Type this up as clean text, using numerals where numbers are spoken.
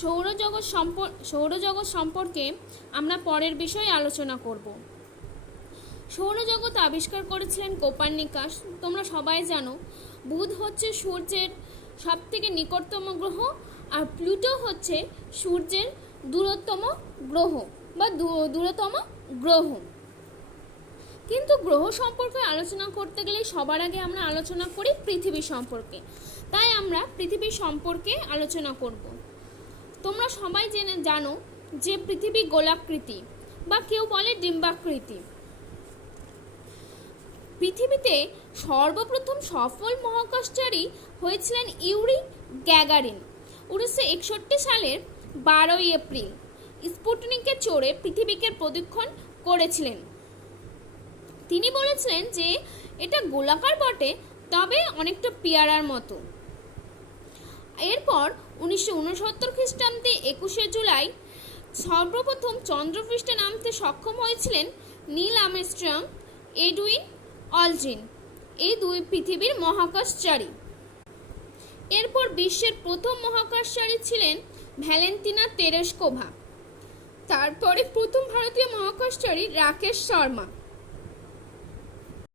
সৌরজগৎ সম্পর্কে আমরা পরের বিষয়ে আলোচনা করব। সৌরজগৎ আবিষ্কার করেছিলেন কোপার্নিকাস। তোমরা সবাই জানো বুধ হচ্ছে সূর্যের সবথেকে নিকটতম গ্রহ, আর প্লুটো হচ্ছে সূর্যের দূরতম গ্রহ বা দূরতম গ্রহ। কিন্তু গ্রহ সম্পর্কে আলোচনা করতে গেলে সবার আগে আমরা আলোচনা করি পৃথিবী সম্পর্কে। তাই আমরা পৃথিবী সম্পর্কে আলোচনা করব। তোমরা সবাই জানো যে পৃথিবী গোলাকৃতি বা কেউ বলে ডিম্বাকৃতি। পৃথিবীতে সর্বপ্রথম সফল মহাকাশচারী হয়েছিলেন ইউরি গ্যাগারিন। 1961 সালের 12 এপ্রিল স্পুটনিকে চড়ে পৃথিবীকে প্রদক্ষিণ করেছিলেন। তিনি বলেছিলেন যে এটা গোলাকার বটে, তবে অনেকটা পেয়ারার মতো। এরপর 1969 খ্রিস্টাব্দে 21 জুলাই সর্বপ্রথম চন্দ্রপৃষ্ঠে নামতে সক্ষম হয়েছিলেন নীল আর্মস্ট্রং, এডউইন অলড্রিন। এই দুই পৃথিবীর মহাকাশচারী। এরপর বিশ্বের প্রথম মহাকাশচারী ছিলেন ভ্যালেন্টিনা তেরেস্কোভা। তারপরে প্রথম ভারতীয় মহাকাশচারী রাকেশ শর্মা।